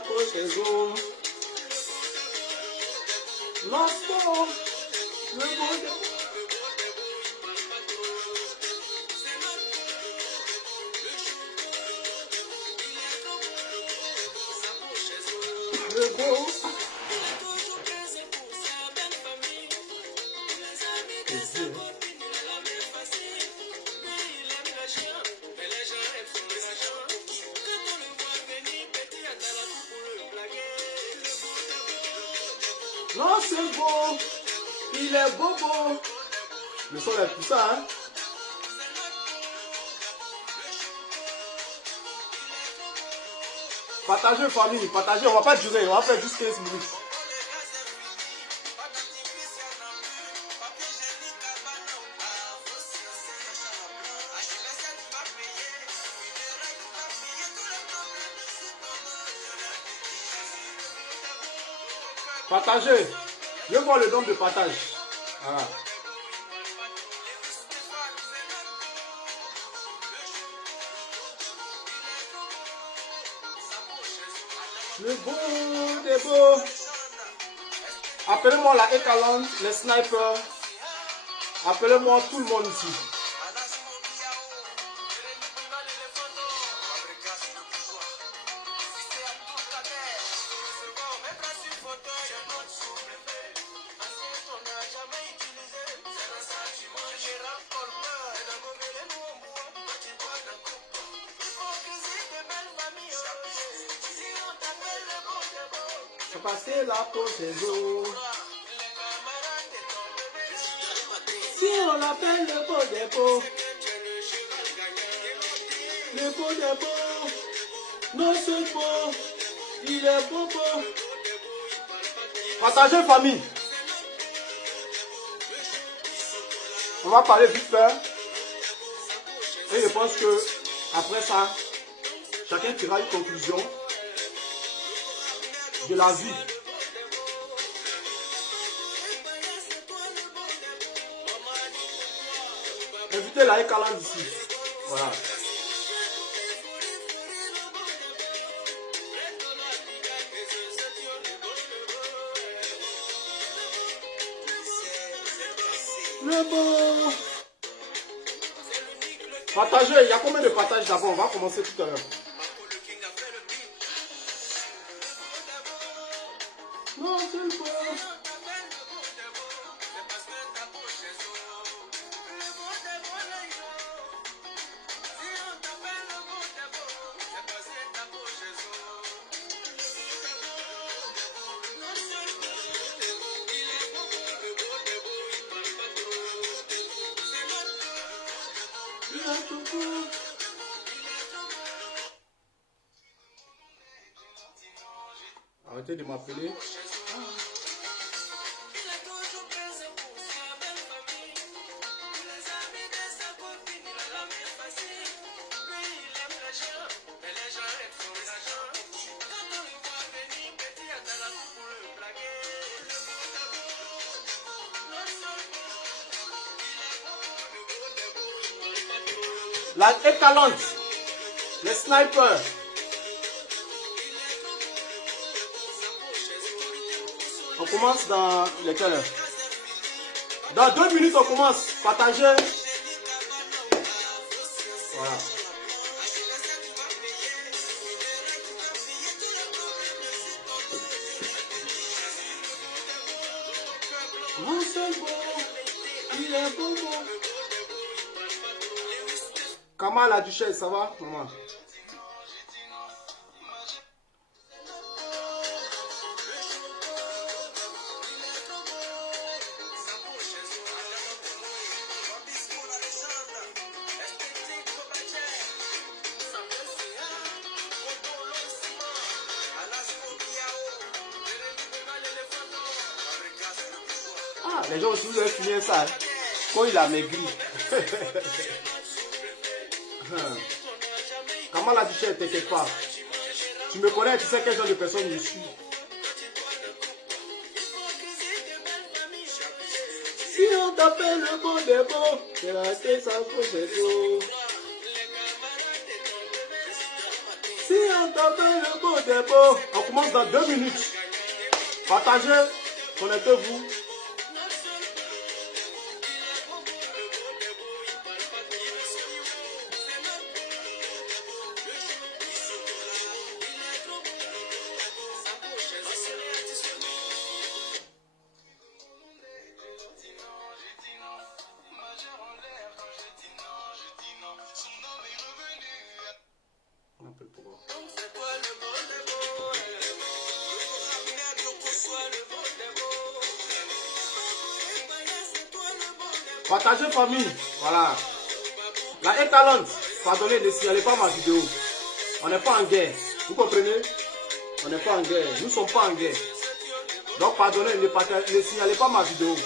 prochaine zone. Lancement, le beau de beau. Le beau. Non, c'est beau. Il est beau, beau. Le son est tout ça, hein. Partagez, famille, partagez. On va pas durer, on va faire juste 15 minutes. Partagez. Je veux voir le nombre de partages. Voilà. Le beau des beaux. Appelez-moi la Ekalante, les snipers. Appelez-moi tout le monde ici. C'est passé la possession. Si on l'appelle le beau des beaux. Le beau des beaux. Non, c'est beau. Il est beau, beau. Partagez, famille. On va parler vite fait. Et je pense que après ça, chacun tirera une conclusion de la vie. Invitez la Ekalante ici. Voilà. Le beau. Partagez, il y a combien de partages d'abord? On va commencer tout à l'heure. Non, c'est le beau. Arrêtez de m'appeler. La Ekalante, les snipers. On commence dans lesquels? Dans 2 minutes, on commence. Partagez. Voilà. Non, c'est beau. Il est beau, beau. Comment la duchesse, ça va, maman? Ah, les gens aussi, vous avez fini ça. Quand il a maigri. Comment la duchesse, t'inquiète pas. Tu me connais, tu sais quel genre de personne je suis. Si on t'appelle le beau des beaux, c'est la tête sans possession. Si le beau des beaux. On commence dans 2 minutes. Partagez, connectez-vous. Partagez famille, voilà. La étalante, pardonnez, ne signalez pas ma vidéo. On n'est pas en guerre, vous comprenez? On n'est pas en guerre, nous ne sommes pas en guerre. Donc pardonnez, ne signalez pas ma vidéo.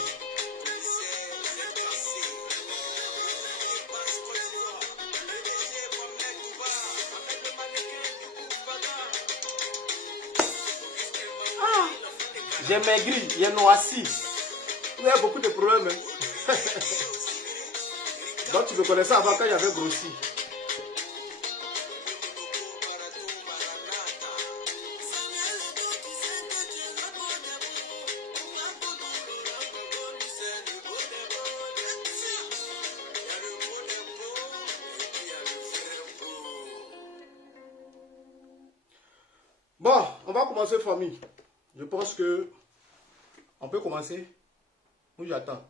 Ah, j'ai maigri, j'ai noirci. Il y a beaucoup de problèmes. Hein. Donc tu me connaissais avant quand j'avais grossi. Bon, on va commencer famille. Je pense que on peut commencer. Où j'attends.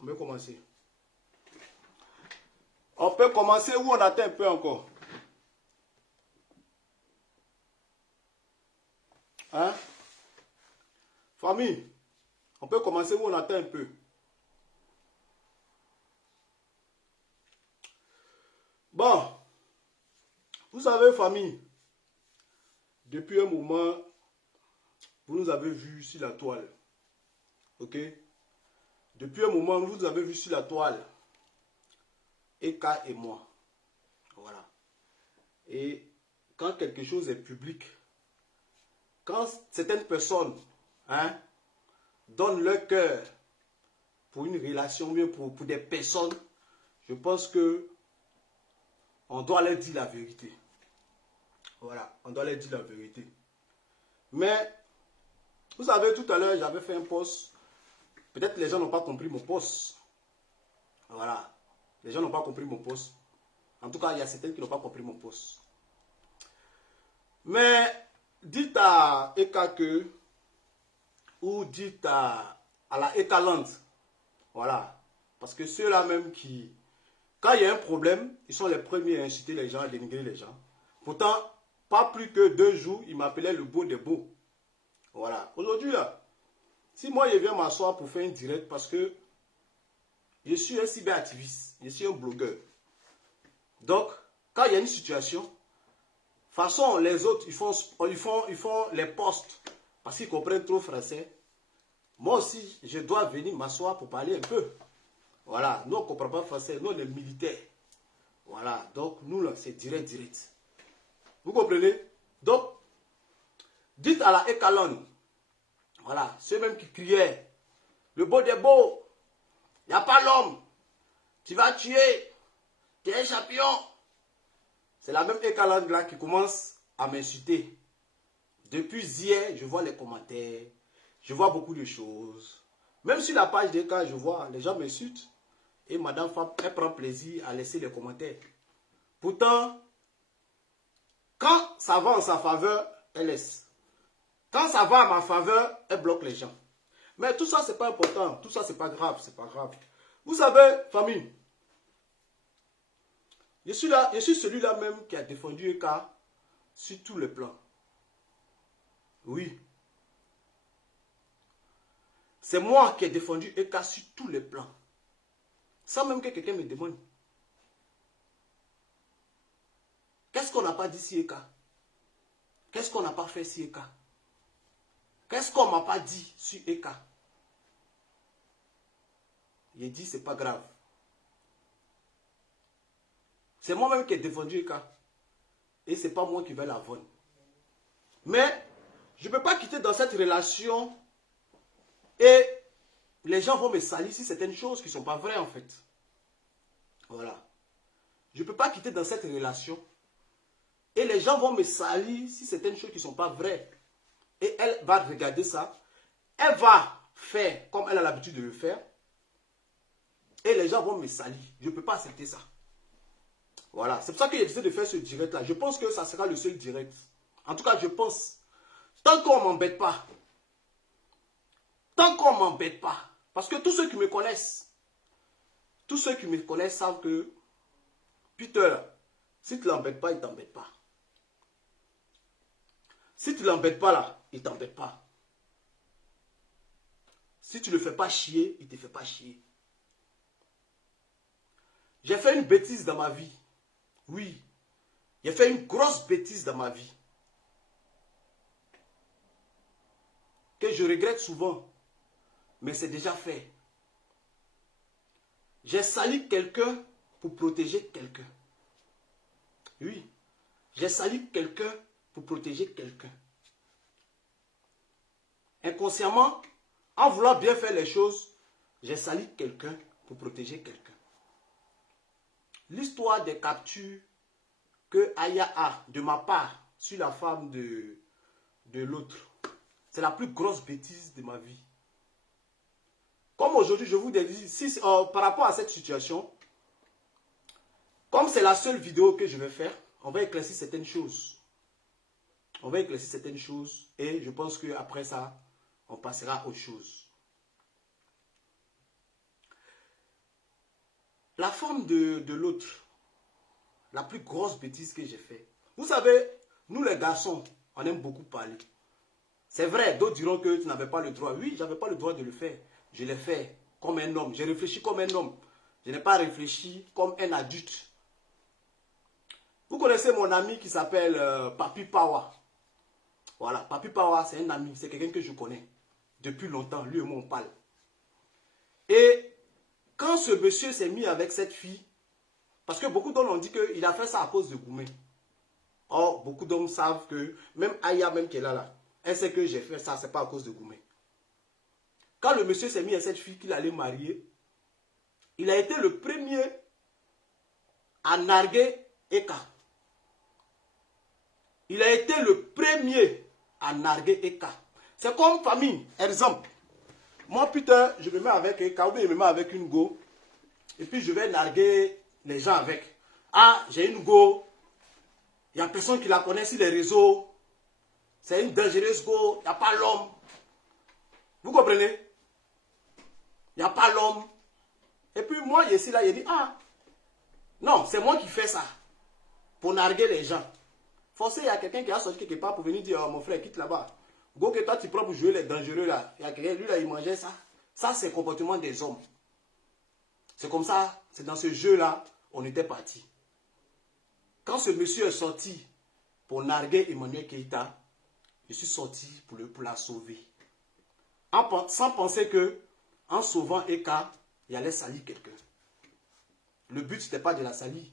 On peut commencer. On peut commencer où on attend un peu encore. Hein? Famille, on peut commencer où on attend un peu. Bon, vous savez famille, depuis un moment, vous nous avez vus sur la toile. Ok? Depuis un moment, vous nous avez vus sur la toile. Eka et moi. Voilà. Et quand quelque chose est public, quand certaines personnes donnent leur cœur pour une relation, bien pour des personnes, je pense que on doit leur dire la vérité. Voilà, on doit leur dire la vérité. Mais, vous savez, tout à l'heure, j'avais fait un post. Peut-être les gens n'ont pas compris mon post. Voilà. Les gens n'ont pas compris mon post. En tout cas, il y a certains qui n'ont pas compris mon post. Mais, dites à Eka que, ou dites à la Eka-Land. Voilà. Parce que ceux-là même qui, quand il y a un problème, ils sont les premiers à inciter les gens, à dénigrer les gens. Pourtant, pas plus que 2 jours, ils m'appelaient le beau des beaux. Voilà. Aujourd'hui, là, si moi je viens m'asseoir pour faire une direct parce que je suis un cyberactiviste, je suis un blogueur. Donc, quand il y a une situation, de toute façon, les autres, ils font les posts parce qu'ils comprennent trop français. Moi aussi, je dois venir m'asseoir pour parler un peu. Voilà, nous on ne comprend pas français, nous on est militaires. Voilà, donc nous là, c'est direct. Vous comprenez? Donc, dites à la Eka-Land, voilà, ceux même qui criaient, le beau des beaux, il n'y a pas l'homme, tu vas tuer, tu es un champion. C'est la même Eka-Land là qui commence à m'insulter. Depuis hier, je vois les commentaires, je vois beaucoup de choses. Même sur la page d'Eka, je vois, les gens m'insultent. Et Madame Fab, elle prend plaisir à laisser les commentaires. Pourtant, quand ça va en sa faveur, elle laisse. Quand ça va à ma faveur, elle bloque les gens. Mais tout ça, c'est pas important. Tout ça, c'est pas grave. C'est pas grave. Vous savez, famille, je suis celui-là même qui a défendu Eka sur tous les plans. Oui. C'est moi qui ai défendu Eka sur tous les plans. Sans même que quelqu'un me demande. Qu'est-ce qu'on n'a pas dit sur Eka? Qu'est-ce qu'on n'a pas fait sur Eka? Qu'est-ce qu'on ne m'a pas dit sur Eka? J'ai dit, c'est pas grave. C'est moi-même qui ai défendu Eka. Et ce n'est pas moi qui vais la vendre. Mais, je ne peux pas quitter dans cette relation et les gens vont me salir sur certaines choses qui ne sont pas vraies en fait. Voilà. Je ne peux pas quitter dans cette relation Et les gens vont me salir si certaines choses qui ne sont pas vraies. Et elle va regarder ça. Elle va faire comme elle a l'habitude de le faire. Et les gens vont me salir. Je ne peux pas accepter ça. Voilà. C'est pour ça que j'ai décidé de faire ce direct-là. Je pense que ça sera le seul direct. En tout cas, je pense. Tant qu'on ne m'embête pas. Tant qu'on ne m'embête pas. Parce que tous ceux qui me connaissent savent que Peter, si tu ne l'embêtes pas, il ne t'embête pas. Si tu ne l'embêtes pas là, il ne t'embête pas. Si tu ne le fais pas chier, il ne te fait pas chier. J'ai fait une bêtise dans ma vie. Oui. J'ai fait une grosse bêtise dans ma vie. Que je regrette souvent. Mais c'est déjà fait. J'ai sali quelqu'un pour protéger quelqu'un. Oui. J'ai sali quelqu'un pour protéger quelqu'un. Inconsciemment, en voulant bien faire les choses, j'ai sali quelqu'un pour protéger quelqu'un. L'histoire des captures que Aya a de ma part sur la femme de l'autre, c'est la plus grosse bêtise de ma vie. Comme aujourd'hui, je vous dis, par rapport à cette situation, comme c'est la seule vidéo que je vais faire, on va éclaircir certaines choses. On va éclaircir certaines choses et je pense qu'après ça, on passera à autre chose. La femme de l'autre, la plus grosse bêtise que j'ai fait. Vous savez, nous les garçons, on aime beaucoup parler. C'est vrai, d'autres diront que tu n'avais pas le droit. Oui, je n'avais pas le droit de le faire. Je l'ai fait comme un homme. J'ai réfléchi comme un homme. Je n'ai pas réfléchi comme un adulte. Vous connaissez mon ami qui s'appelle Papi Pawa. Voilà, Papi Pawa, c'est un ami. C'est quelqu'un que je connais depuis longtemps. Lui et moi, on parle. Et quand ce monsieur s'est mis avec cette fille, parce que beaucoup d'hommes ont dit qu'il a fait ça à cause de Goumé. Or, beaucoup d'hommes savent que, même Aya, même qui est là, elle sait que j'ai fait ça, c'est pas à cause de Goumé. Quand le monsieur s'est mis à cette fille qu'il allait marier, il a été le premier à narguer Eka. Il a été le premier à narguer Eka. C'est comme famille. Exemple, moi putain, je me mets avec Eka ou bien je me mets avec une go et puis je vais narguer les gens avec. Ah, j'ai une go, il n'y a personne qui la connaît sur les réseaux. C'est une dangereuse go, il n'y a pas l'homme. Vous comprenez? Il n'y a pas l'homme. Et puis moi, je suis là, je dis, ah, non, c'est moi qui fais ça. Pour narguer les gens. Forcé, il y a quelqu'un qui a sorti quelque part pour venir dire, oh, mon frère, quitte là-bas. Go que toi, tu prends pour jouer les dangereux là. Il y a quelqu'un, lui là, il mangeait ça. Ça, c'est le comportement des hommes. C'est comme ça, c'est dans ce jeu-là, on était parti. Quand ce monsieur est sorti pour narguer Emmanuel Keïta, je suis sorti pour la sauver. Sans penser que, en sauvant Eka, il allait salir quelqu'un. Le but, ce n'était pas de la salir.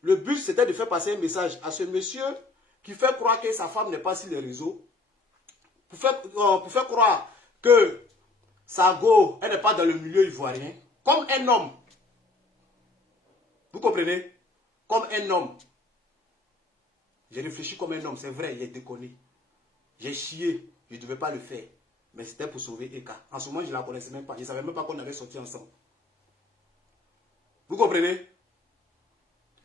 Le but, c'était de faire passer un message à ce monsieur qui fait croire que sa femme n'est pas sur les réseaux. Pour faire croire que sa go, elle n'est pas dans le milieu ivoirien. Comme un homme. Vous comprenez? Comme un homme. J'ai réfléchi comme un homme, c'est vrai, il est déconné. J'ai chié, je ne devais pas le faire. Mais c'était pour sauver Eka. En ce moment, je ne la connaissais même pas. Je ne savais même pas qu'on avait sorti ensemble. Vous comprenez?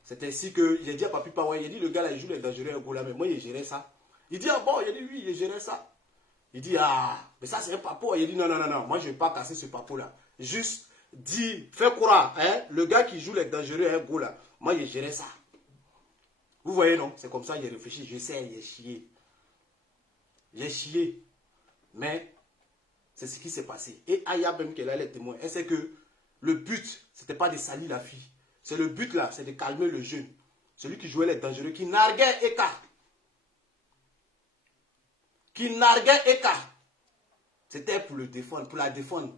C'est ainsi que j'ai dit à Papi Pawa, il dit le gars là, il joue les dangereux go là, mais moi, il gérait ça. Il dit, ah bon, il dit oui, il gérait ça. Il dit, ah, mais ça c'est un papo. Il dit, non, non, non, non, moi je ne vais pas casser ce papo là. Juste, dis, fais croire, hein, le gars qui joue les dangereux go là, moi, il gérait ça. Vous voyez, non? C'est comme ça, j'ai réfléchi, je sais, j'ai chié. J'ai chié. Mais, c'est ce qui s'est passé. Et Aya, même qu'elle a les témoins, elle sait que le but, ce n'était pas de salir la fille. C'est le but là, c'est de calmer le jeune. Celui qui jouait les dangereux, qui narguait Eka. Qui narguait Eka. C'était pour le défendre, pour la défendre.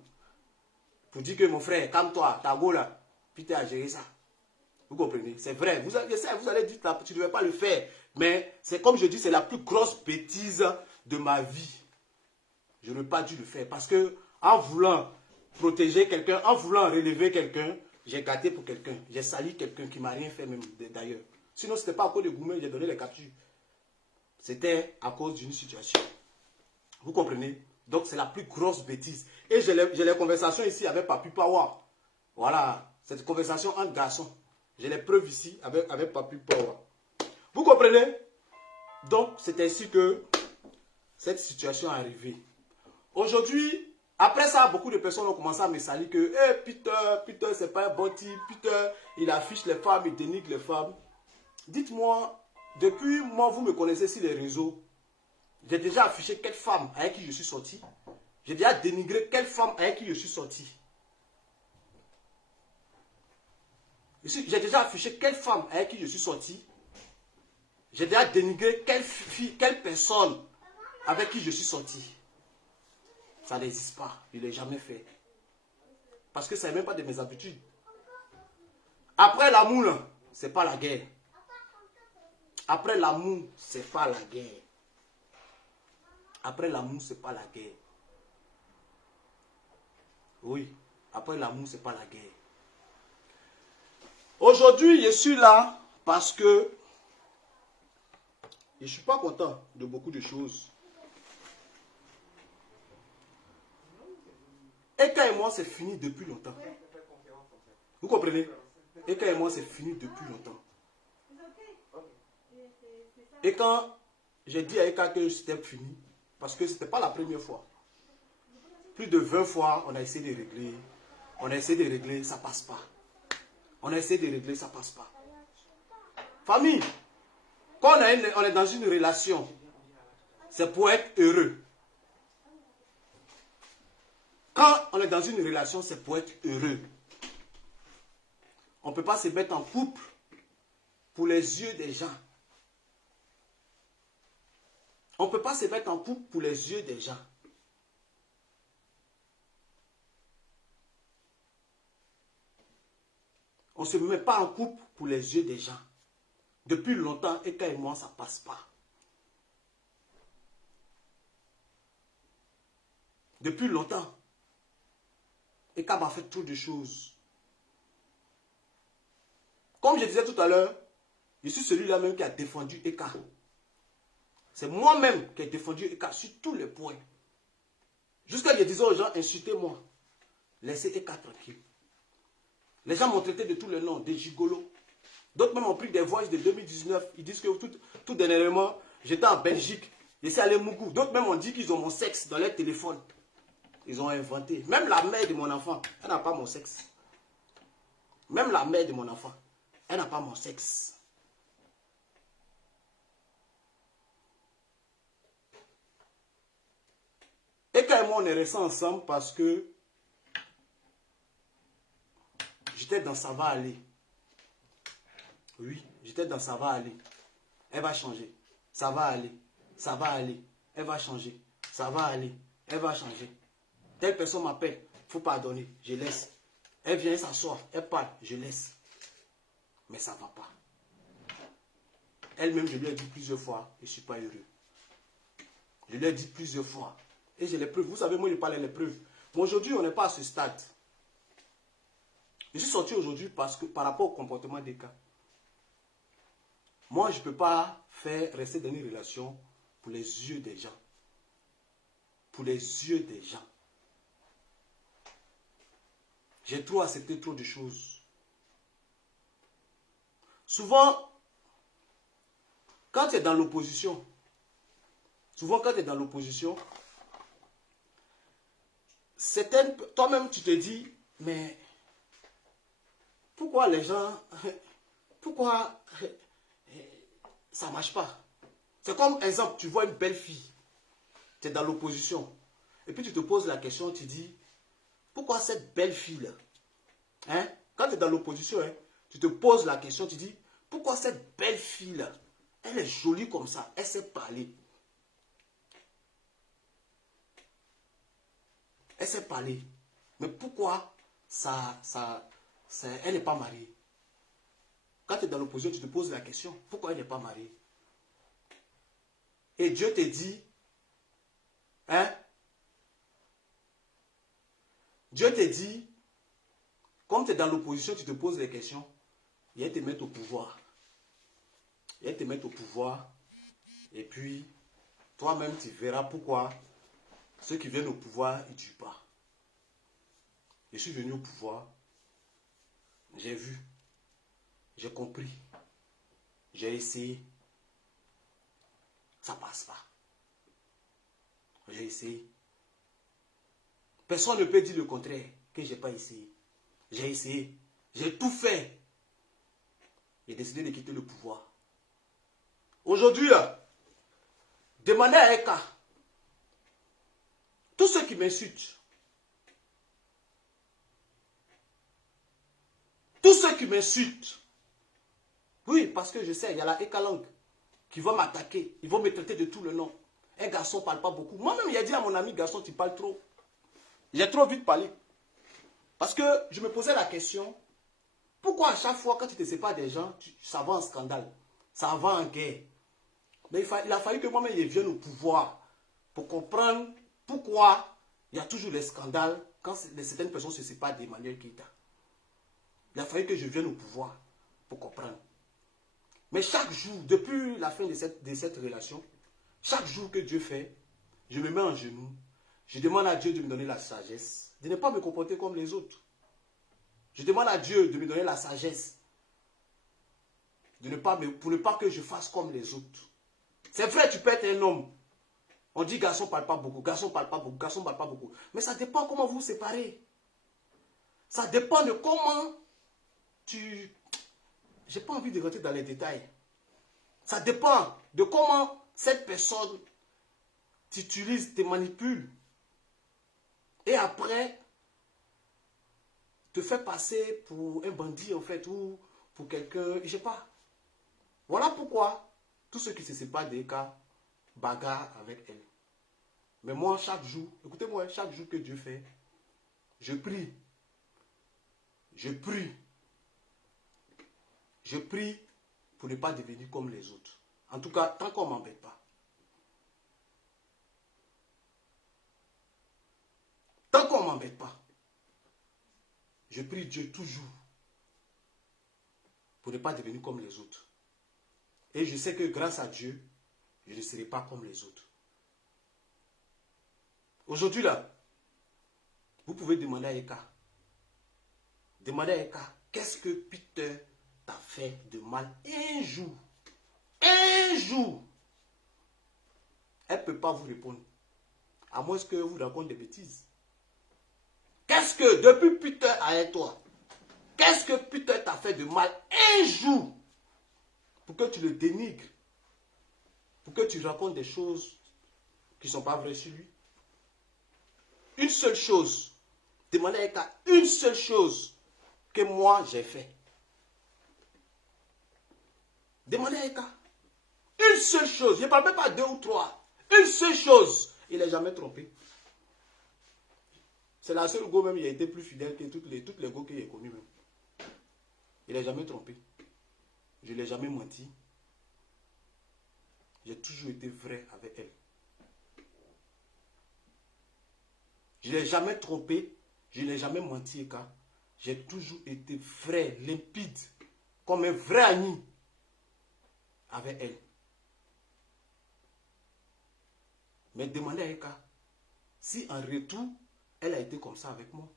Pour dire que mon frère, calme-toi, ta go là, puis tu as géré ça. Vous comprenez? C'est vrai. Vous allez dire là, tu ne devais pas le faire. Mais c'est comme je dis, c'est la plus grosse bêtise de ma vie. Je n'aurais pas dû le faire. Parce que en voulant protéger quelqu'un, en voulant relever quelqu'un, j'ai gâté pour quelqu'un. J'ai sali quelqu'un qui ne m'a rien fait même d'ailleurs. Sinon, ce n'était pas à cause de Goumé, j'ai donné les captures. C'était à cause d'une situation. Vous comprenez? Donc, c'est la plus grosse bêtise. Et j'ai les conversations ici avec Papi Power. Voilà, cette conversation entre garçons. J'ai les preuves ici avec Papi Power. Vous comprenez? Donc, c'est ainsi que cette situation est arrivée. Aujourd'hui, après ça, beaucoup de personnes ont commencé à me saluer que hey, Peter, c'est pas un bon type. Peter, il affiche les femmes, il dénigre les femmes. Dites-moi, depuis moi, vous me connaissez sur les réseaux. J'ai déjà affiché quelle femme avec qui je suis sorti. J'ai déjà dénigré quelle femme avec qui je suis sorti. J'ai déjà affiché quelle femme avec qui je suis sorti. J'ai déjà dénigré quelle fille, quelle personne avec qui je suis sorti. Ça n'existe pas. Je ne l'ai jamais fait. Parce que ça n'est même pas de mes habitudes. Après l'amour, ce n'est pas la guerre. Après l'amour, ce n'est pas la guerre. Après l'amour, ce n'est pas la guerre. Oui, après l'amour, ce n'est pas la guerre. Aujourd'hui, je suis là parce que je ne suis pas content de beaucoup de choses. Eka et moi, c'est fini depuis longtemps. Vous comprenez? Eka et moi, c'est fini depuis longtemps. Et quand j'ai dit à Eka que c'était fini, parce que ce n'était pas la première fois. Plus de 20 fois, on a essayé de régler. On a essayé de régler, ça ne passe pas. On a essayé de régler, ça ne passe pas. Famille, quand on est dans une relation, c'est pour être heureux. Quand on est dans une relation, c'est pour être heureux. On ne peut pas se mettre en couple pour les yeux des gens. On ne peut pas se mettre en couple pour les yeux des gens. On ne se met pas en couple pour les yeux des gens. Depuis longtemps, Eka et moi, ça ne passe pas. Depuis longtemps, Eka m'a fait trop de choses. Comme je disais tout à l'heure, je suis celui-là même qui a défendu Eka. C'est moi-même qui ai défendu Eka sur tous les points. Jusqu'à je disais aux gens, insultez-moi. Laissez Eka tranquille. Les gens m'ont traité de tous les noms, des gigolos. D'autres même ont pris des voyages de 2019. Ils disent que tout dernièrement, j'étais en Belgique. J'étais allé à Mougou. D'autres même ont dit qu'ils ont mon sexe dans leur téléphone. Ils ont inventé. Même la mère de mon enfant, elle n'a pas mon sexe. Même la mère de mon enfant, elle n'a pas mon sexe. Et quand moi on est restés ensemble parce que j'étais dans ça va aller. Oui, j'étais dans ça va aller. Elle va changer. Ça va aller. Ça va aller. Elle va changer. Ça va aller. Elle va changer. Telle personne m'appelle. Il faut pardonner. Je laisse. Elle vient s'asseoir. Elle parle. Je laisse. Mais ça ne va pas. Elle-même, je lui ai dit plusieurs fois, je ne suis pas heureux. Je lui ai dit plusieurs fois. Et j'ai les preuves. Vous savez, moi, je parle des preuves. Mais aujourd'hui, on n'est pas à ce stade. Je suis sorti aujourd'hui parce que par rapport au comportement des cas. Moi, je ne peux pas rester dans une relation pour les yeux des gens. Pour les yeux des gens. J'ai trop accepté trop de choses. Souvent, quand tu es dans l'opposition, toi-même tu te dis, mais pourquoi les gens, pourquoi ça ne marche pas? C'est comme, exemple, tu vois une belle fille, tu es dans l'opposition, et puis tu te poses la question, tu dis, pourquoi cette belle fille-là, hein? Quand tu es dans l'opposition, hein, tu te poses la question, tu dis, pourquoi cette belle fille-là, elle est jolie comme ça, elle sait parler. Elle sait parler. Mais pourquoi elle n'est pas mariée? Quand tu es dans l'opposition, tu te poses la question, pourquoi elle n'est pas mariée? Et Dieu te dit, hein? Dieu te dit, comme tu es dans l'opposition, tu te poses les questions, il va te mettre au pouvoir. Et elles te mettent au pouvoir. Et puis, toi-même, tu verras pourquoi ceux qui viennent au pouvoir, ils ne tuent pas. Je suis venu au pouvoir. J'ai vu. J'ai compris. J'ai essayé. Ça passe pas. J'ai essayé. Personne ne peut dire le contraire, que je n'ai pas essayé. J'ai essayé. J'ai tout fait. J'ai décidé de quitter le pouvoir. Aujourd'hui, demandez à Eka. Tous ceux qui m'insultent. Tous ceux qui m'insultent. Oui, parce que je sais, il y a la Eka langue qui va m'attaquer. Ils vont me traiter de tout le nom. Un garçon ne parle pas beaucoup. Moi-même, il a dit à mon ami, garçon, tu parles trop. J'ai trop vite parlé. Parce que je me posais la question, pourquoi à chaque fois quand tu te sépares des gens, ça va en scandale, ça va en guerre. Mais il a fallu que moi-même je vienne au pouvoir pour comprendre pourquoi il y a toujours des scandales quand certaines personnes se séparent d'Emmanuel Keïta. Il a fallu que je vienne au pouvoir pour comprendre. Mais chaque jour, depuis la fin de cette relation, chaque jour que Dieu fait, je me mets en genoux, je demande à Dieu de me donner la sagesse, de ne pas me comporter comme les autres. Je demande à Dieu de me donner la sagesse, pour ne pas que je fasse comme les autres. C'est vrai, tu peux être un homme. On dit garçon ne parle pas beaucoup, garçon ne parle pas beaucoup, garçon ne parle pas beaucoup. Mais ça dépend comment vous vous séparez. Ça dépend de comment tu... J'ai pas envie de rentrer dans les détails. Ça dépend de comment cette personne t'utilise, te manipule. Et après, te fait passer pour un bandit en fait, ou pour quelqu'un, je sais pas. Voilà pourquoi tous ceux qui se séparent des cas bagarrent avec elle. Mais moi, chaque jour, écoutez-moi, chaque jour que Dieu fait, je prie. Je prie. Je prie pour ne pas devenir comme les autres. En tout cas, tant qu'on ne m'embête pas. Tant qu'on ne m'embête pas. Je prie Dieu toujours pour ne pas devenir comme les autres. Et je sais que grâce à Dieu, je ne serai pas comme les autres. Aujourd'hui là, vous pouvez demander à Eka. Demandez à Eka, qu'est-ce que Peter t'a fait de mal un jour? Un jour. Elle ne peut pas vous répondre. À moins que vous raconte des bêtises. Qu'est-ce que, depuis Peter avec toi, qu'est-ce que Peter t'a fait de mal un jour pour que tu le dénigres? Pour que tu racontes des choses qui ne sont pas vraies sur lui? Une seule chose. Demandez à Eka une seule chose que moi j'ai fait. Demandez à Eka. Une seule chose. Je ne parle même pas deux ou trois. Une seule chose. Il n'est jamais trompé. C'est la seule go même, il a été plus fidèle que toutes les go qu'il a connues même. Il n'est jamais trompé. Je ne l'ai jamais menti. J'ai toujours été vrai avec elle. Je ne l'ai jamais trompé. Je ne l'ai jamais menti, Eka. J'ai toujours été vrai, limpide, comme un vrai ami avec elle. Mais demandez à Eka si en retour, elle a été comme ça avec moi.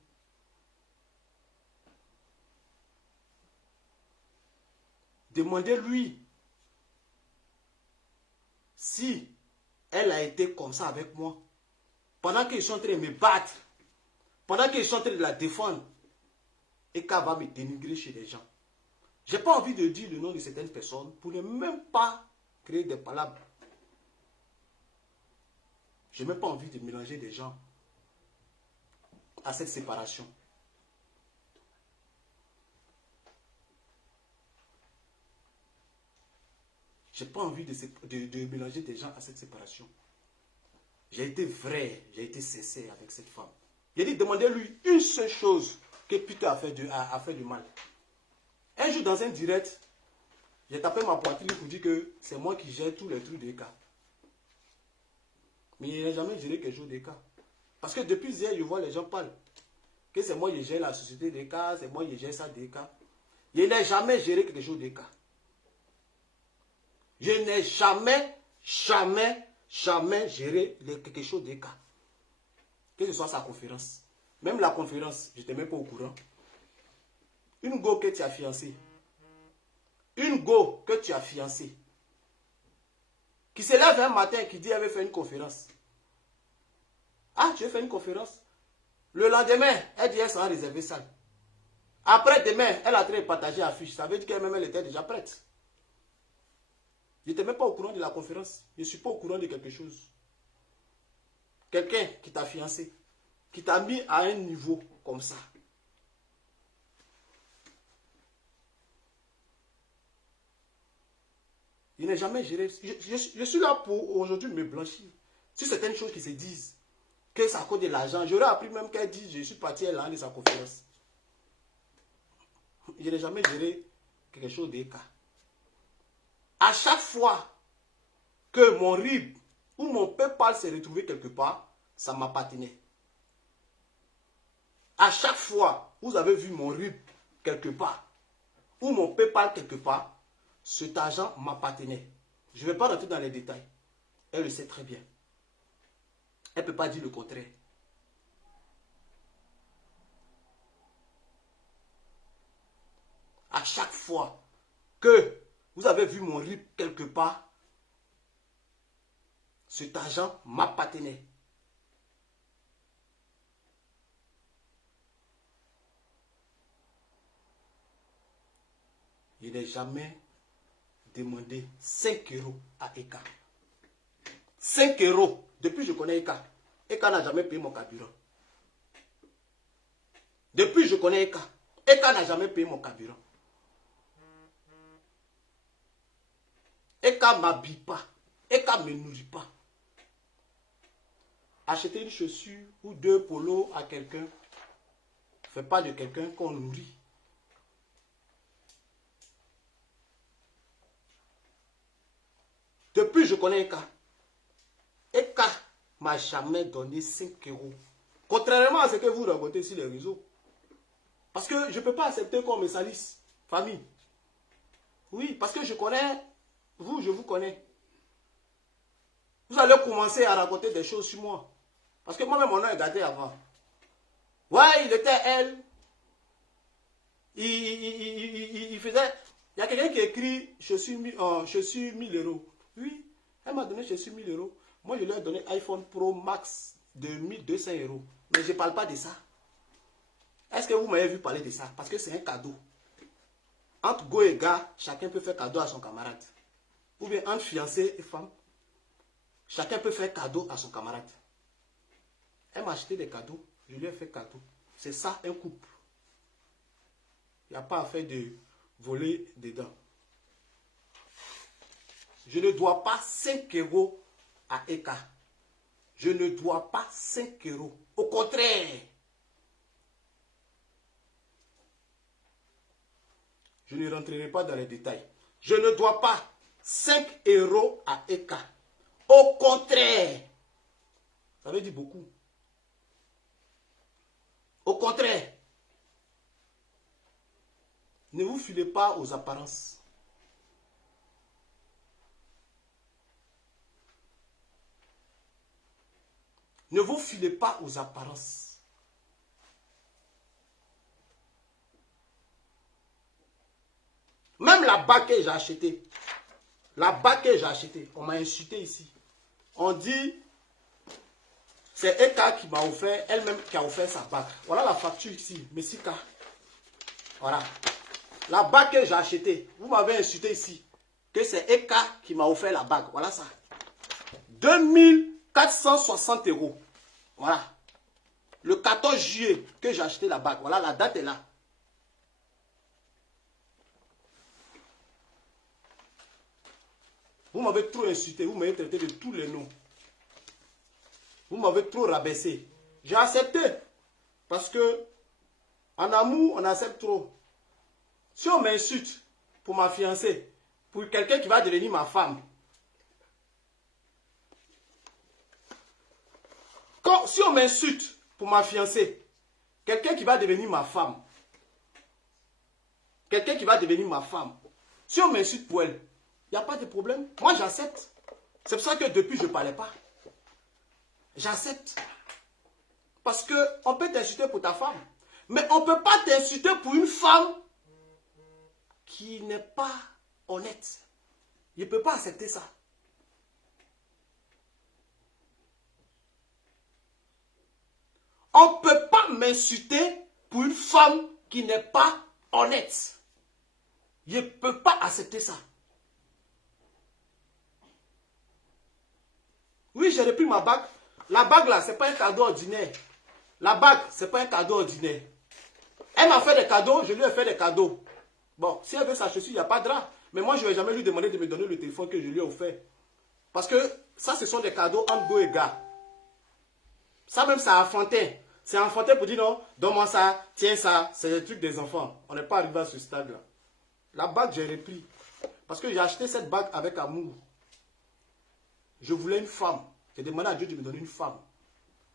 Demandez-lui si elle a été comme ça avec moi. Pendant qu'ils sont en train de me battre, pendant qu'ils sont en train de la défendre, Eka va me dénigrer chez les gens. Je n'ai pas envie de dire le nom de certaines personnes pour ne même pas créer des palabres. Je n'ai même pas envie de mélanger des gens à cette séparation. Je n'ai pas envie de mélanger des gens à cette séparation. J'ai été vrai, j'ai été sincère avec cette femme. J'ai dit, demandez-lui une seule chose que Peter a fait du mal. Un jour, dans un direct, j'ai tapé ma poitrine pour dire que c'est moi qui gère tous les trucs des cas. Mais il n'a jamais géré quelque chose des cas. Parce que depuis hier, je vois les gens parler. Que c'est moi qui gère la société des cas, c'est moi qui gère ça des cas. Il n'a jamais géré quelque chose des cas. Je n'ai jamais géré quelque chose d'EK. Que ce soit sa conférence. Même la conférence, je n'étais même pas au courant. Une go que tu as fiancée. Une go que tu as fiancée. Qui se lève un matin et qui dit elle veut faire une conférence. Ah, tu veux faire une conférence? Le lendemain, elle dit elle sera réservée salle. Après demain, elle a très partagé l'affiche. Ça veut dire qu'elle-même elle était déjà prête. Je n'étais même pas au courant de la conférence. Je ne suis pas au courant de quelque chose. Quelqu'un qui t'a fiancé, qui t'a mis à un niveau comme ça. Je n'ai jamais géré. Je suis là pour aujourd'hui me blanchir. Sur certaines choses qui se disent, que ça coûte de l'argent, j'aurais appris même qu'elle dit je suis parti à l'an de sa conférence. Je n'ai jamais géré quelque chose d'EK. À chaque fois que mon RIB ou mon PayPal s'est retrouvé quelque part, ça m'appartenait. À chaque fois vous avez vu mon RIB quelque part ou mon PayPal quelque part, cet argent m'appartenait. Je ne vais pas rentrer dans les détails. Elle le sait très bien. Elle ne peut pas dire le contraire. À chaque fois que vous avez vu mon RIB quelque part, cet argent m'appartenait. Je n'ai jamais demandé 5 euros à Eka. 5 euros. Depuis que je connais Eka. Eka n'a jamais payé mon carburant. Depuis que je connais Eka. Eka n'a jamais payé mon carburant. Eka ne m'habille pas. Eka ne me nourrit pas. Acheter une chaussure ou 2 polos à quelqu'un ne fait pas de quelqu'un qu'on nourrit. Depuis que je connais Eka, Eka ne m'a jamais donné 5 euros. Contrairement à ce que vous racontez sur les réseaux. Parce que je ne peux pas accepter qu'on me salisse. Famille. Oui, parce que je connais, vous, je vous connais. Vous allez commencer à raconter des choses sur moi. Parce que moi-même, mon nom est gâté avant. Ouais, il était elle. Il faisait... Il y a quelqu'un qui écrit je suis 1000 euros. Oui, elle m'a donné je suis 1000 euros. Moi, je lui ai donné iPhone Pro Max de 1200 euros. Mais je ne parle pas de ça. Est-ce que vous m'avez vu parler de ça? Parce que c'est un cadeau. Entre go et gars, chacun peut faire cadeau à son camarade. Ou bien entre fiancé et femme, chacun peut faire cadeau à son camarade. Elle m'a acheté des cadeaux, je lui ai fait cadeau. C'est ça un couple. Il n'y a pas à faire de voler dedans. Je ne dois pas 5 euros à Eka. Je ne dois pas 5 euros. Au contraire. Je ne rentrerai pas dans les détails. Je ne dois pas 5 euros à Eka. Au contraire. Ça veut dire beaucoup. Au contraire. Ne vous filez pas aux apparences. Ne vous filez pas aux apparences. Même la bague que j'ai achetée, on m'a insulté ici. On dit, c'est Eka qui m'a offert, elle-même qui a offert sa bague. Voilà la facture ici, Messika. Voilà. La bague que j'ai achetée, vous m'avez insulté ici, que c'est Eka qui m'a offert la bague. Voilà ça. 2460 euros. Voilà. Le 14 juillet que j'ai acheté la bague. Voilà, la date est là. Vous m'avez trop insulté, vous m'avez traité de tous les noms. Vous m'avez trop rabaissé. J'ai accepté. Parce que en amour, on accepte trop. Si on m'insulte pour ma fiancée, pour quelqu'un qui va devenir ma femme, si on m'insulte pour ma fiancée, quelqu'un qui va devenir ma femme, si on m'insulte pour elle, Il n'y a pas de problème. Moi, j'accepte. C'est pour ça que depuis, je ne parlais pas. J'accepte. Parce qu'on peut t'insulter pour ta femme. Mais on ne peut pas t'insulter pour une femme qui n'est pas honnête. Je ne peux pas accepter ça. On ne peut pas m'insulter pour une femme qui n'est pas honnête. Je ne peux pas accepter ça. Oui, j'ai repris ma bague. La bague là, ce n'est pas un cadeau ordinaire. La bague, ce n'est pas un cadeau ordinaire. Elle m'a fait des cadeaux, je lui ai fait des cadeaux. Bon, si elle veut sa chaussure, il n'y a pas de drap. Mais moi, je ne vais jamais lui demander de me donner le téléphone que je lui ai offert. Parce que ça, ce sont des cadeaux entre go et gars. Ça même, c'est enfantin. C'est enfantin pour dire non, donne-moi ça, tiens ça. C'est des trucs des enfants. On n'est pas arrivé à ce stade-là. La bague, j'ai repris. Parce que j'ai acheté cette bague avec amour. Je voulais une femme. J'ai demandé à Dieu de me donner une femme.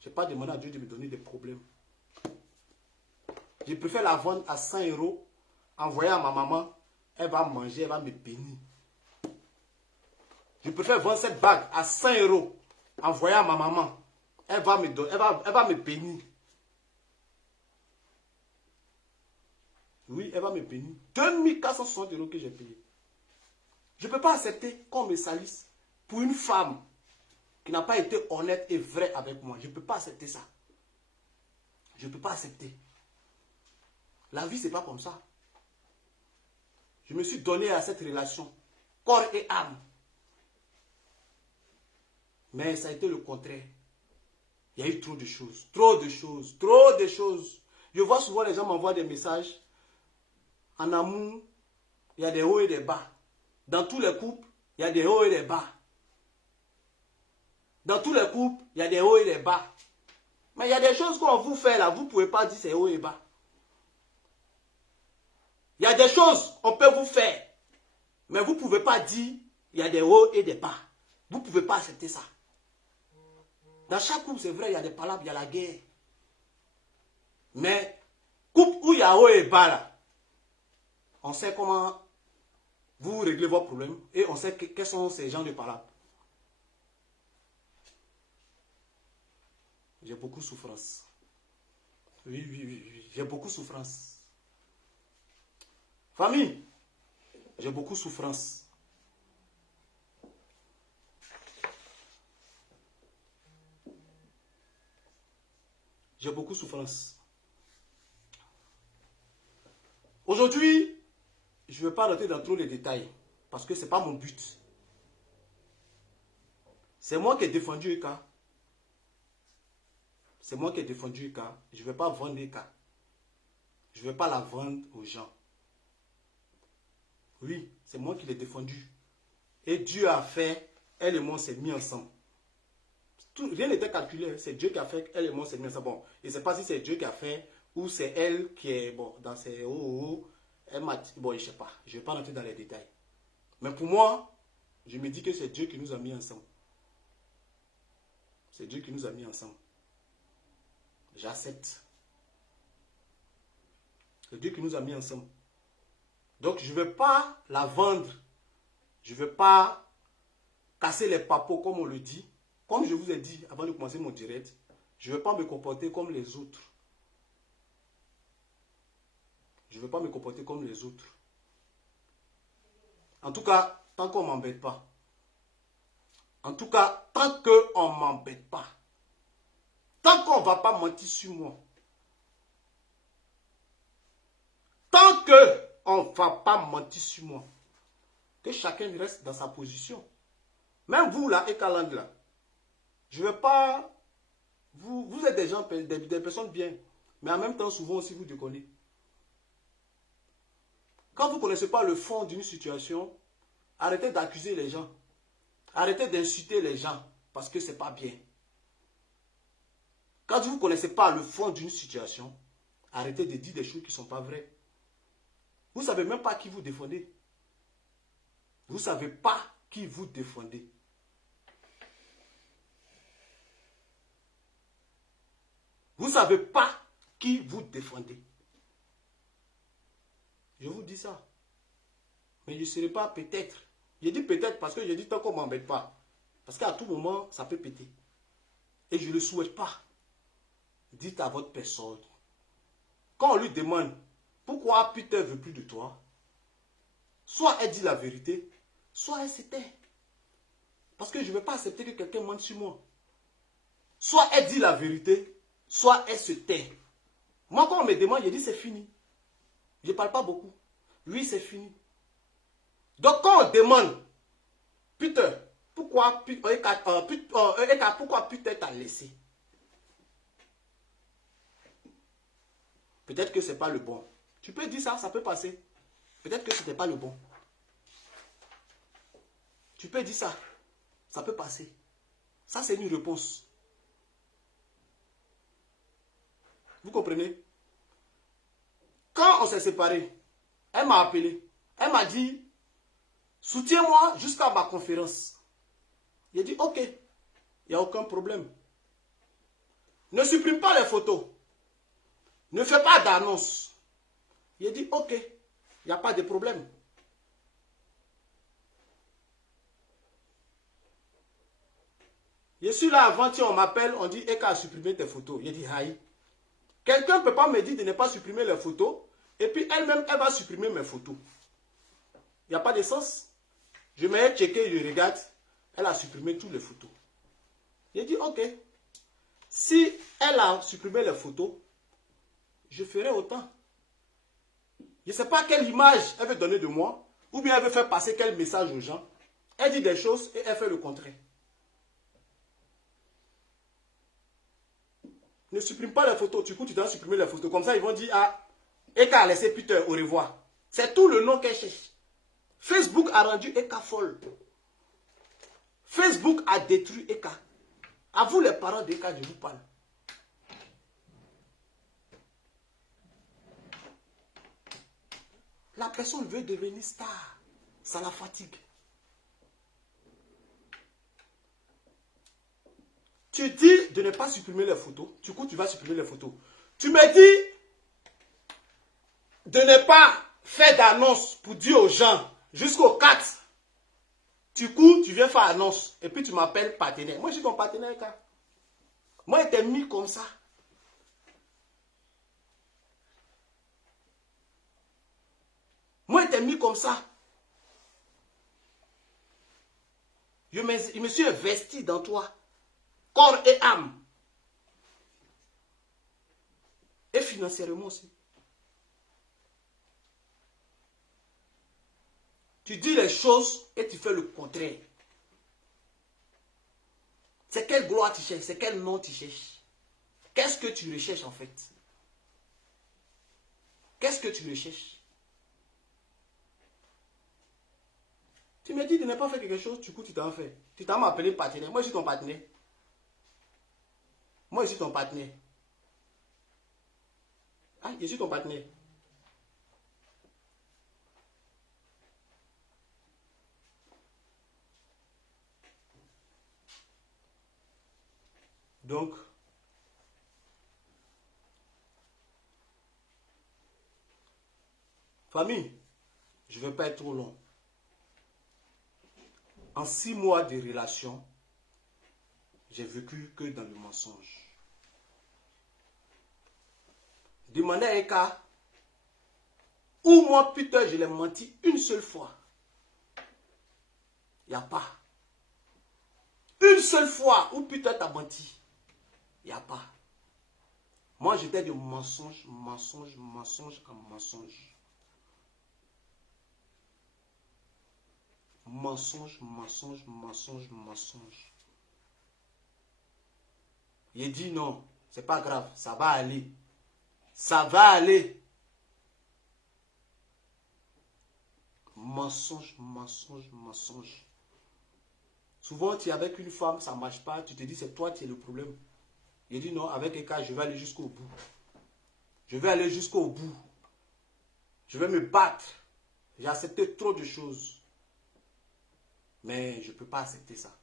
Je n'ai pas demandé à Dieu de me donner des problèmes. Je préfère la vendre à 100 €, envoyer à ma maman. Elle va manger, elle va me bénir. Je préfère vendre cette bague à 100 €, envoyer à ma maman. Elle va me donner, elle va me bénir. Oui, elle va me bénir. 2460 € que j'ai payé. Je ne peux pas accepter qu'on me salisse pour une femme qui n'a pas été honnête et vraie avec moi. Je ne peux pas accepter ça. Je ne peux pas accepter. La vie, ce n'est pas comme ça. Je me suis donné à cette relation, corps et âme. Mais ça a été le contraire. Il y a eu trop de choses, trop de choses, trop de choses. Je vois souvent les gens m'envoient des messages. En amour, il y a des hauts et des bas. Dans tous les couples, il y a des hauts et des bas. Dans tous les couples, il y a des hauts et des bas. Mais il y a des choses qu'on vous fait là, vous ne pouvez pas dire c'est haut et bas. Il y a des choses qu'on peut vous faire, mais vous ne pouvez pas dire il y a des hauts et des bas. Vous ne pouvez pas accepter ça. Dans chaque couple, c'est vrai, il y a des palabres, il y a la guerre. Mais couple où il y a haut et bas là, on sait comment vous réglez vos problèmes et on sait quels sont ces gens de palabres. J'ai beaucoup de souffrance. Oui, j'ai beaucoup de souffrance. Famille, j'ai beaucoup de souffrance. J'ai beaucoup de souffrance. Aujourd'hui, je ne vais pas rentrer dans trop les détails parce que ce n'est pas mon but. C'est moi qui ai défendu Eka. C'est moi qui ai défendu Eka. Je ne vais pas vendre Eka. Je ne vais pas la vendre aux gens. Oui, c'est moi qui l'ai défendu. Et Dieu a fait, elle et moi, on s'est mis ensemble. Rien n'était calculé, c'est Dieu qui a fait, elle et moi, on s'est mis ensemble. Bon, je ne sais pas si c'est Dieu qui a fait ou c'est elle qui est, bon, dans ses hauts, elle m'a dit, bon, je ne sais pas, je ne vais pas rentrer dans les détails. Mais pour moi, je me dis que c'est Dieu qui nous a mis ensemble. C'est Dieu qui nous a mis ensemble. J'accepte. C'est Dieu qui nous a mis ensemble. Donc, je ne vais pas la vendre. Je ne vais pas casser les papeaux, comme on le dit. Comme je vous ai dit avant de commencer mon direct, je ne vais pas me comporter comme les autres. Je ne vais pas me comporter comme les autres. En tout cas, tant qu'on ne m'embête pas. En tout cas, tant qu'on ne m'embête pas. Tant qu'on ne va pas mentir sur moi. Tant qu'on ne va pas mentir sur moi. Que chacun reste dans sa position. Même vous là, Ekaland là. Je ne vais pas... Vous êtes des gens, des personnes bien. Mais en même temps, souvent aussi, vous déconnez. Quand vous ne connaissez pas le fond d'une situation, arrêtez d'accuser les gens. Arrêtez d'insulter les gens. Parce que ce n'est pas bien. Quand vous ne connaissez pas le fond d'une situation, arrêtez de dire des choses qui ne sont pas vraies. Vous ne savez même pas qui vous défendez. Vous ne savez pas qui vous défendez. Vous ne savez pas qui vous défendez. Je vous dis ça. Mais je ne serai pas peut-être. J'ai dit peut-être parce que j'ai dit tant qu'on ne m'embête pas. Parce qu'à tout moment, ça peut péter. Et je ne le souhaite pas. Dites à votre personne. Quand on lui demande pourquoi Peter ne veut plus de toi, soit elle dit la vérité, soit elle se tait. Parce que je ne vais pas accepter que quelqu'un mente sur moi. Soit elle dit la vérité, soit elle se tait. Moi, quand on me demande, je dis c'est fini. Je ne parle pas beaucoup. Oui, c'est fini. Donc, quand on demande, Peter, pourquoi Peter t'a laissé? Peut-être que ce n'est pas le bon. Tu peux dire ça, ça peut passer. Peut-être que ce n'était pas le bon. Tu peux dire ça, ça peut passer. Ça, c'est une réponse. Vous comprenez? Quand on s'est séparés, elle m'a appelé. Elle m'a dit, soutiens-moi jusqu'à ma conférence. J'ai dit, ok, il n'y a aucun problème. Ne supprime pas les photos. Ne fais pas d'annonce. J'ai dit, ok, il n'y a pas de problème. Je suis là avant-hier, on m'appelle, on dit, Eka a supprimé tes photos. J'ai dit, aïe. Quelqu'un ne peut pas me dire de ne pas supprimer les photos, et puis elle-même, elle va supprimer mes photos. Il n'y a pas de sens. Je m'ai checké, je regarde, elle a supprimé toutes les photos. J'ai dit, ok. Si elle a supprimé les photos, je ferai autant. Je ne sais pas quelle image elle veut donner de moi, ou bien elle veut faire passer quel message aux gens. Elle dit des choses et elle fait le contraire. Ne supprime pas les photos. Du coup, tu dois supprimer les photos. Comme ça, ils vont dire, ah, Eka a laissé Peter, au revoir. C'est tout le nom qu'elle cherche. Facebook a rendu Eka folle. Facebook a détruit Eka. À vous les parents d'Eka, je vous parle. La personne veut devenir star. Ça la fatigue. Tu dis de ne pas supprimer les photos. Du coup, tu vas supprimer les photos. Tu me dis de ne pas faire d'annonce pour dire aux gens jusqu'au 4. Du coup, tu viens faire annonce. Et puis, tu m'appelles partenaire. Moi, je suis ton partenaire, car. Moi, je t'ai mis comme ça. Moi, je t'ai mis comme ça. Je me suis investi dans toi. Corps et âme. Et financièrement aussi. Tu dis les choses et tu fais le contraire. C'est quelle gloire tu cherches? C'est quel nom tu cherches? Qu'est-ce que tu recherches en fait? Qu'est-ce que tu recherches? Tu me dis de ne pas faire quelque chose, du coup tu t'en fais. Tu t'en m'as appelé partenaire. Moi je suis ton partenaire. Moi je suis ton partenaire. Ah, je suis ton partenaire. Donc, famille, je ne vais pas être trop long. En 6 mois de relation, j'ai vécu que dans le mensonge. Demandez à Eka, ou moi, putain, je l'ai menti une seule fois. Il n'y a pas. Une seule fois où putain t'as menti. Il n'y a pas. Moi, j'étais de mensonge, mensonge, mensonge en mensonge. Mensonge, mensonge, mensonge, mensonge. Il dit non, c'est pas grave, ça va aller. Ça va aller. Mensonge, mensonge, mensonge. Souvent, tu es avec une femme, ça ne marche pas, tu te dis c'est toi qui es le problème. Il dit non, avec un cas, je vais aller jusqu'au bout. Je vais aller jusqu'au bout. Je vais me battre. J'ai accepté trop de choses. Mais je ne peux pas accepter ça.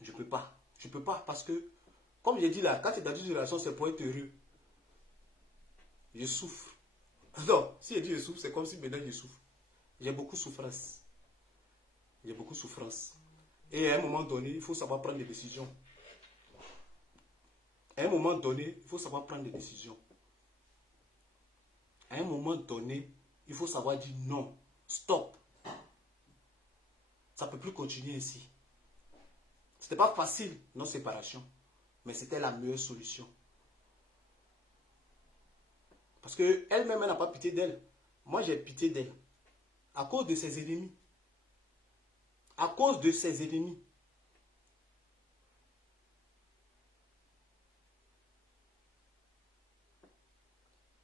Je ne peux pas. Je ne peux pas parce que, comme j'ai dit là, quand tu es dans une relation, c'est pour être heureux. Je souffre. Non, si je dis je souffre, c'est comme si maintenant je souffre. J'ai beaucoup de souffrance. Il y a beaucoup de souffrance. Et à un moment donné, il faut savoir prendre des décisions. À un moment donné, il faut savoir prendre des décisions. À un moment donné, il faut savoir dire non, stop. Ça ne peut plus continuer ainsi. Ce n'était pas facile, nos séparations, mais c'était la meilleure solution. Parce qu'elle-même, elle n'a pas pitié d'elle. Moi, j'ai pitié d'elle. À cause de ses ennemis. À cause de ses ennemis.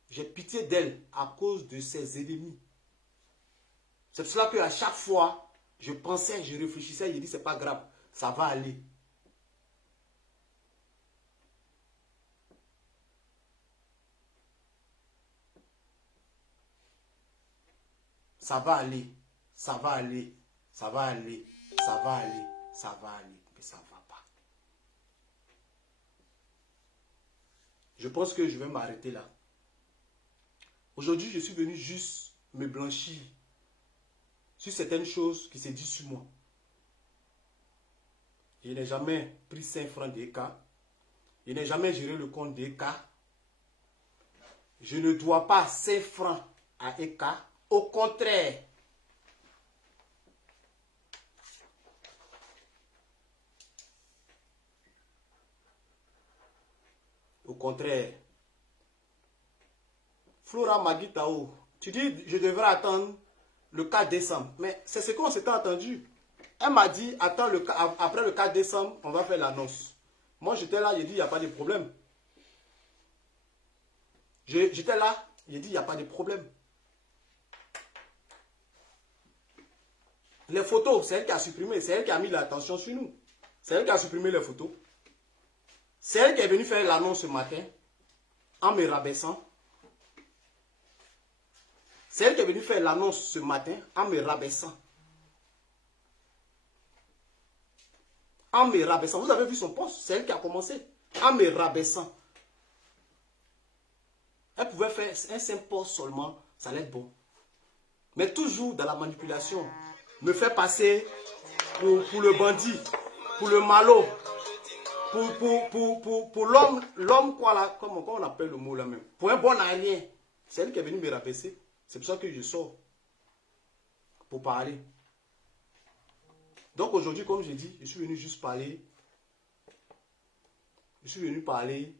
J'ai pitié d'elle à cause de ses ennemis. C'est pour cela qu'à chaque fois, je pensais, je réfléchissais, je dis, c'est pas grave, ça va aller. Ça va aller, ça va aller, ça va aller, ça va aller, ça va aller, mais ça ne va pas. Je pense que je vais m'arrêter là. Aujourd'hui, je suis venu juste me blanchir sur certaines choses qui se disent sur moi. Je n'ai jamais pris 5 francs d'EK. Je n'ai jamais géré le compte d'EK. Je ne dois pas 5 francs à EK. Au contraire. Au contraire. Flora Magitao, tu dis je devrais attendre le 4 décembre. Mais c'est ce qu'on s'était entendu. Elle m'a dit, attends, après le 4 décembre, on va faire l'annonce. Moi, j'étais là, j'ai dit, il n'y a pas de problème. J'étais là, j'ai dit, il n'y a pas de problème. Les photos, c'est elle qui a supprimé, c'est elle qui a mis l'attention sur nous. C'est elle qui a supprimé les photos. C'est elle qui est venue faire l'annonce ce matin, en me rabaissant. C'est elle qui est venue faire l'annonce ce matin, en me rabaissant. En me rabaissant. Vous avez vu son poste, c'est elle qui a commencé. En me rabaissant. Elle pouvait faire un simple poste seulement, ça allait être bon. Mais toujours dans la manipulation. Me faire passer pour le bandit, pour le malot, pour l'homme quoi là, comment on appelle le mot là même, pour un bon alien. C'est elle qui est venue me rabaisser. C'est pour ça que je sors pour parler. Donc aujourd'hui, comme j'ai dit, je suis venu juste parler. Je suis venu parler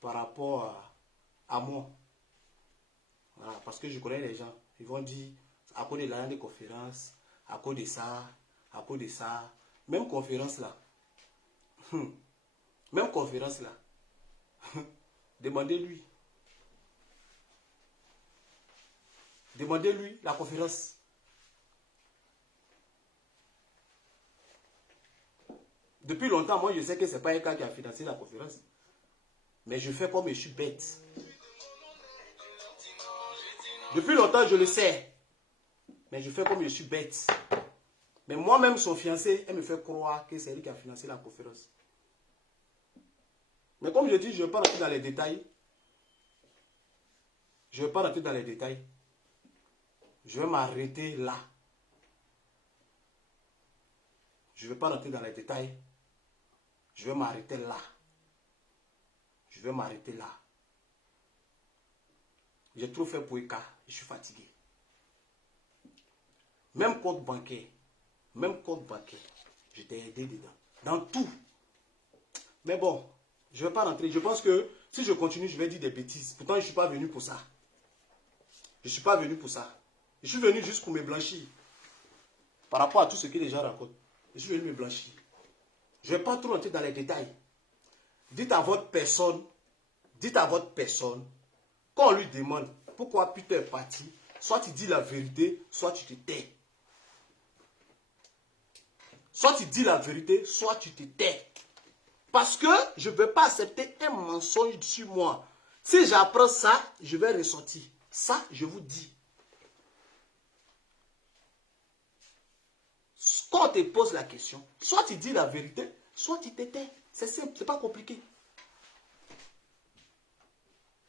par rapport à moi. Voilà, parce que je connais les gens. Ils vont dire, à cause de l'année de conférence, à cause de ça, à cause de ça. Même conférence là. Même conférence là. Demandez-lui. Demandez-lui la conférence. Depuis longtemps, moi je sais que ce n'est pas un cas qui a financé la conférence. Mais je fais comme je suis bête. Depuis longtemps, je le sais. Mais je fais comme je suis bête. Mais moi-même, son fiancé, elle me fait croire que c'est lui qui a financé la conférence. Mais comme je dis, je ne vais pas rentrer dans les détails. Je ne vais pas rentrer dans les détails. Je vais m'arrêter là. Je ne vais pas rentrer dans les détails. Je vais m'arrêter là. Je vais m'arrêter là. J'ai trop fait pour EK. Je suis fatigué. Même compte bancaire. Même compte bancaire. Je t'ai aidé dedans. Dans tout. Mais bon, je ne vais pas rentrer. Je pense que si je continue, je vais dire des bêtises. Pourtant, je ne suis pas venu pour ça. Je ne suis pas venu pour ça. Je suis venu juste pour me blanchir. Par rapport à tout ce que les gens racontent. Je suis venu me blanchir. Je ne vais pas trop rentrer dans les détails. Dites à votre personne, quand on lui demande pourquoi Peter est parti, soit tu dis la vérité, soit tu te tais. Soit tu dis la vérité, soit tu te tais. Parce que je ne vais pas accepter un mensonge sur moi. Si j'apprends ça, je vais ressortir. Ça, je vous dis. Quand on te pose la question, soit tu dis la vérité, soit tu te tais. C'est simple, c'est pas compliqué.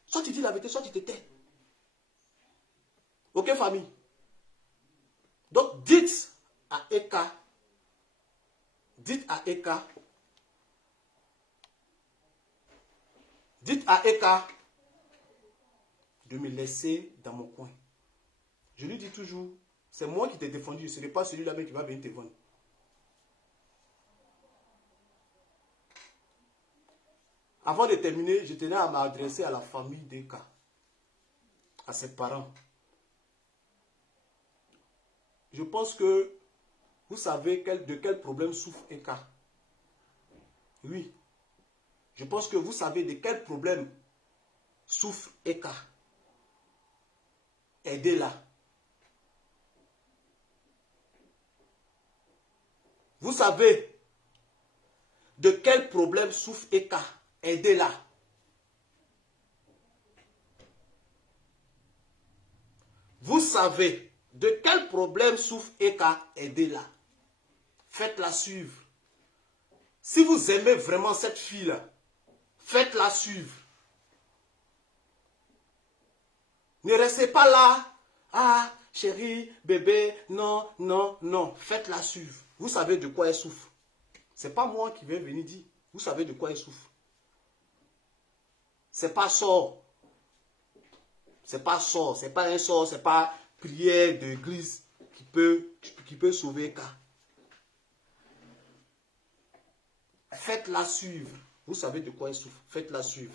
Soit tu dis la vérité, soit tu te tais. Ok, famille? dites à Eka de me laisser dans mon coin. Je lui dis toujours, c'est moi qui t'ai défendu, ce n'est pas celui-là qui va venir te vendre. Avant de terminer, je tenais à m'adresser à la famille d'Eka, à ses parents. Je pense que vous savez de quel problème souffre Eka. Oui. Je pense que vous savez de quel problème souffre Eka. Aidez-la. Vous savez de quel problème souffre Eka. Aidez-la. Vous savez de quel problème souffre Eka. Aidez-la. Faites-la suivre. Si vous aimez vraiment cette fille-là, faites-la suivre. Ne restez pas là. Ah, chérie, bébé, non, non, non. Faites-la suivre. Vous savez de quoi elle souffre. Ce n'est pas moi qui vais venir dire. Vous savez de quoi elle souffre. Ce n'est pas sort. Ce n'est pas sort. Ce n'est pas un sort. Ce n'est pas prière d'église qui peut sauver Eka. Faites-la suivre. Vous savez de quoi elle souffre. Faites-la suivre.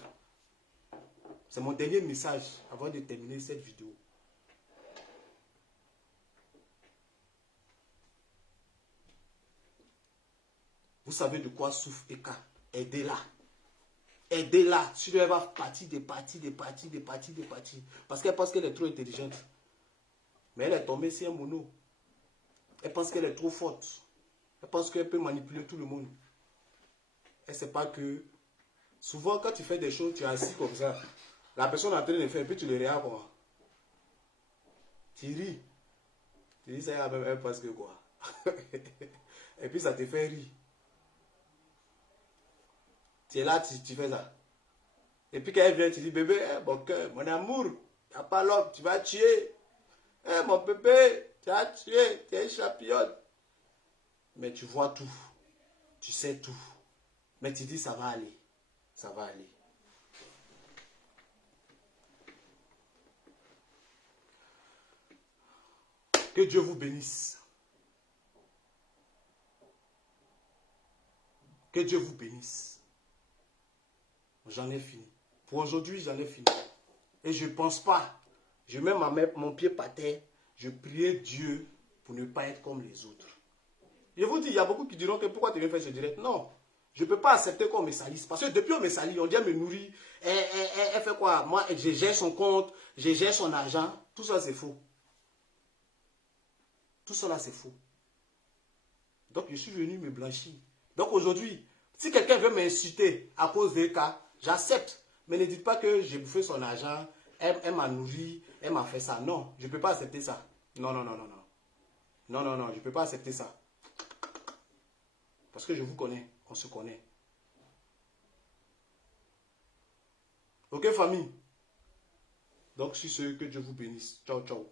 C'est mon dernier message avant de terminer cette vidéo. Vous savez de quoi souffre Eka. Aidez-la. Aidez-la. Si elle va partir des parties. Parce qu'elle pense qu'elle est trop intelligente. Mais elle est tombée sur un mono. Elle pense qu'elle est trop forte. Elle pense qu'elle peut manipuler tout le monde. Elle ne sait pas que souvent quand tu fais des choses, tu es assis comme ça. La personne est en train de faire, et puis tu le regardes quoi. Tu ris. Tu dis ça, elle pense que quoi. Et puis ça te fait rire. Tu es là, tu fais ça. Et puis quand elle vient, tu dis, bébé, mon cœur, mon amour, il n'y a pas l'homme, tu vas tuer. Mon bébé, tu as tué, tu es une championne. Mais tu vois tout. Tu sais tout. Mais tu dis, ça va aller. Ça va aller. Que Dieu vous bénisse. Que Dieu vous bénisse. J'en ai fini. Pour aujourd'hui, j'en ai fini. Et je ne pense pas. Je mets mon pied par terre. Je priais Dieu pour ne pas être comme les autres. Je vous dis, il y a beaucoup qui diront que pourquoi tu viens faire ce direct. Non. Je ne peux pas accepter qu'on me salisse. Parce que depuis on me salit, on dit me nourrir. Elle fait quoi? Moi, je gère son compte, je gère son argent. Tout ça, c'est faux. Tout cela, c'est faux. Donc, je suis venu me blanchir. Donc, aujourd'hui, si quelqu'un veut m'insulter à cause des cas, j'accepte. Mais ne dites pas que j'ai bouffé son argent, elle m'a nourri, elle m'a fait ça. Non, je ne peux pas accepter ça. Non, non, non, non, non. Non, non, non, je ne peux pas accepter ça. Parce que je vous connais, on se connaît. Ok, famille? Donc, sur ce, que Dieu vous bénisse. Ciao, ciao.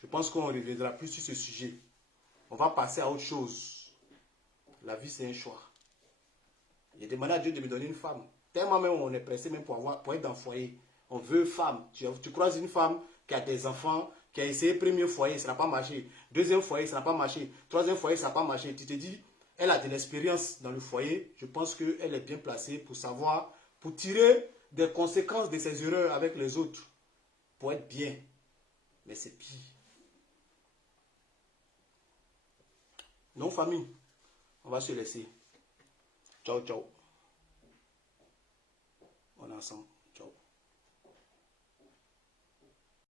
Je pense qu'on reviendra plus sur ce sujet. On va passer à autre chose. La vie, c'est un choix. J'ai demandé à Dieu de me donner une femme. Tellement même on est pressé même pour être dans le foyer. On veut une femme. Tu croises une femme qui a des enfants, qui a essayé premier foyer, ça n'a pas marché. Deuxième foyer, ça n'a pas marché. Troisième foyer, ça n'a pas marché. Tu te dis, elle a de l'expérience dans le foyer. Je pense qu'elle est bien placée pour savoir, pour tirer des conséquences de ses erreurs avec les autres. Pour être bien. Mais c'est pire. Non, famille. On va se laisser. Ciao, ciao. On est ensemble.